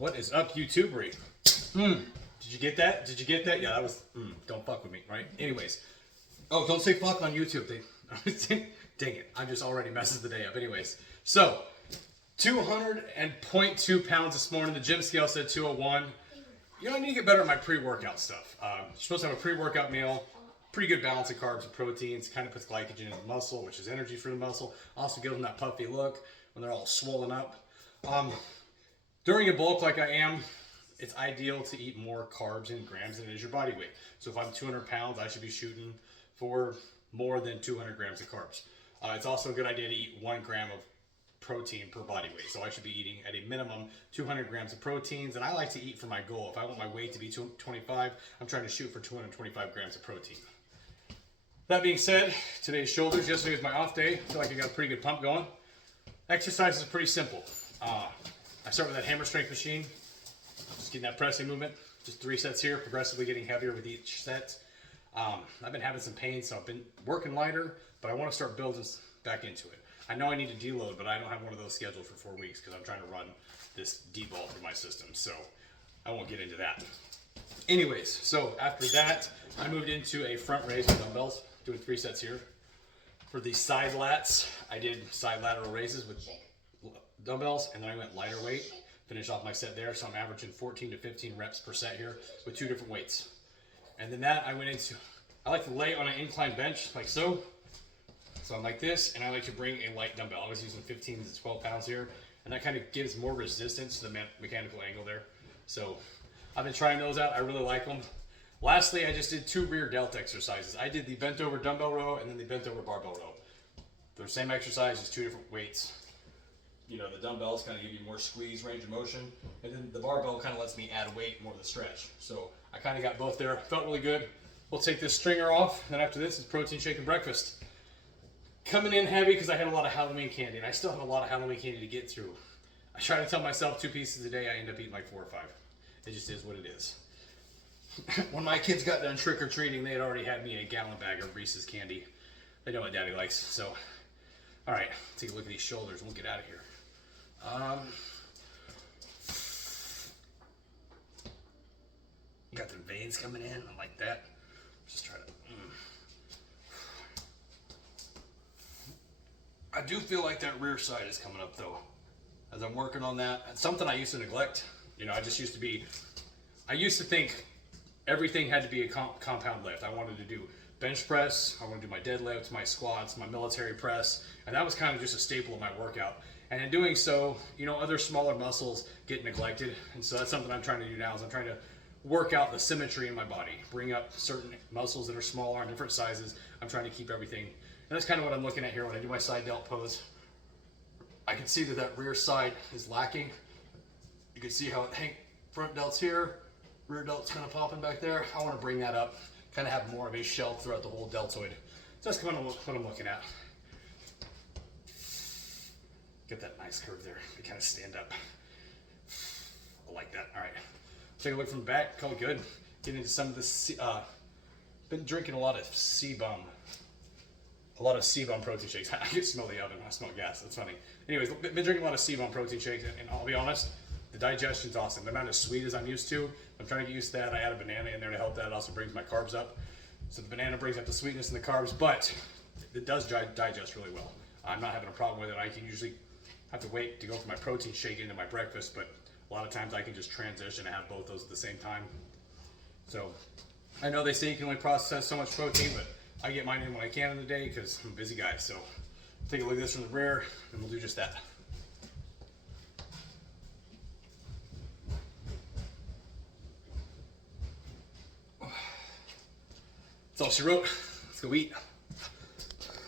What is up, YouTubery? Did you get that? Did you get that? Yeah, that was. Don't fuck with me, right? Anyways. Oh, don't say fuck on YouTube. Dang it. I'm just already messes the day up. Anyways. So, 200.2 pounds this morning. The gym scale said 201. You know, I need to get better at my pre-workout stuff. You're supposed to have a pre-workout meal. Pretty good balance of carbs and proteins. Kind of puts glycogen in the muscle, which is energy for the muscle. Also gives them that puffy look when they're all swollen up. During a bulk like I am, it's ideal to eat more carbs in grams than it is your body weight. So if I'm 200 pounds, I should be shooting for more than 200 grams of carbs. It's also a good idea to eat 1 gram of protein per body weight. So I should be eating at a minimum 200 grams of proteins. And I like to eat for my goal. If I want my weight to be 225, I'm trying to shoot for 225 grams of protein. That being said, today's shoulders. Yesterday was my off day. I feel like I got a pretty good pump going. Exercise is pretty simple. I start with that hammer strength machine. Just getting that pressing movement. Just 3 sets here, progressively getting heavier with each set. I've been having some pain, so I've been working lighter, but I want to start building back into it. I know I need to deload, but I don't have one of those scheduled for 4 weeks because I'm trying to run this D-ball through my system, so I won't get into that. Anyways, so after that, I moved into a front raise with dumbbells, doing 3 sets here. For the side lats, I did side lateral raises with dumbbells, and then I went lighter weight, finish off my set there. So I'm averaging 14 to 15 reps per set here with 2 different weights. And then that I went into, I like to lay on an incline bench like so. So I'm like this, and I like to bring a light dumbbell. I was using 15 to 12 pounds here, and that kind of gives more resistance to the mechanical angle there. So I've been trying those out. I really like them. Lastly, I just did 2 rear delt exercises. I did the bent over dumbbell row and then the bent over barbell row. They're the same exercise, just 2 different weights. You know, the dumbbells kind of give you more squeeze, range of motion, and then the barbell kind of lets me add weight, more of the stretch. So I kind of got both there. Felt really good. We'll take this stringer off, and then after this is protein shake and breakfast. Coming in heavy because I had a lot of Halloween candy, and I still have a lot of Halloween candy to get through. I try to tell myself 2 pieces a day. I end up eating like 4 or 5. It just is what it is. When my kids got done trick-or-treating, they had already had me a gallon bag of Reese's candy. They know what Daddy likes. So, all right, take a look at these shoulders, and we'll get out of here. You got the veins coming in. I like that. Just try to. I do feel like that rear side is coming up though, as I'm working on that. It's something I used to neglect. You know, I used to think everything had to be a compound lift. I wanted to do bench press, I wanted to do my deadlifts, my squats, my military press, and that was kind of just a staple of my workout. And in doing so, you know, other smaller muscles get neglected. And so that's something I'm trying to do now, is I'm trying to work out the symmetry in my body, bring up certain muscles that are smaller on different sizes. I'm trying to keep everything. And that's kind of what I'm looking at here when I do my side delt pose. I can see that that rear side is lacking. You can see how front delt's here, rear delt's kind of popping back there. I want to bring that up, kind of have more of a shelf throughout the whole deltoid. So that's kind of what I'm looking at. Get that nice curve there. They kind of stand up. I like that. All right. Take a look from the back. Call it good. Get into some of this. Been drinking a lot of CBum. A lot of CBum protein shakes. I can smell the oven. I smell gas. That's funny. Anyways, been drinking a lot of CBum protein shakes, and I'll be honest, the digestion's awesome. They're not as sweet as I'm used to. I'm trying to get used to that. I add a banana in there to help that. It also brings my carbs up. So the banana brings up the sweetness and the carbs, but it does digest really well. I'm not having a problem with it. I can usually have to wait to go for my protein shake into my breakfast, but a lot of times I can just transition and have both those at the same time. So I know they say you can only process so much protein, but I get mine in when I can in the day because I'm a busy guy. So take a look at this from the rear, and we'll do just that. That's all she wrote. Let's go eat.